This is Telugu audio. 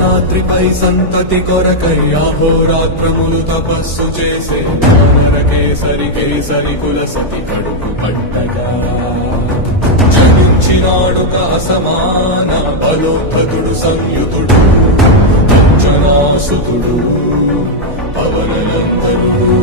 అంజనాద్రిపై సంతతి కొరకై అహోరాత్రములు తపస్సు చేసే వానర కేసరి కేసరి కుల సతి కడుపు పట్టగా జనించినాడుక అసమాన బలోద్ధతుడు సంయుతుడు అంజనాసుతుడు పవననందనుడు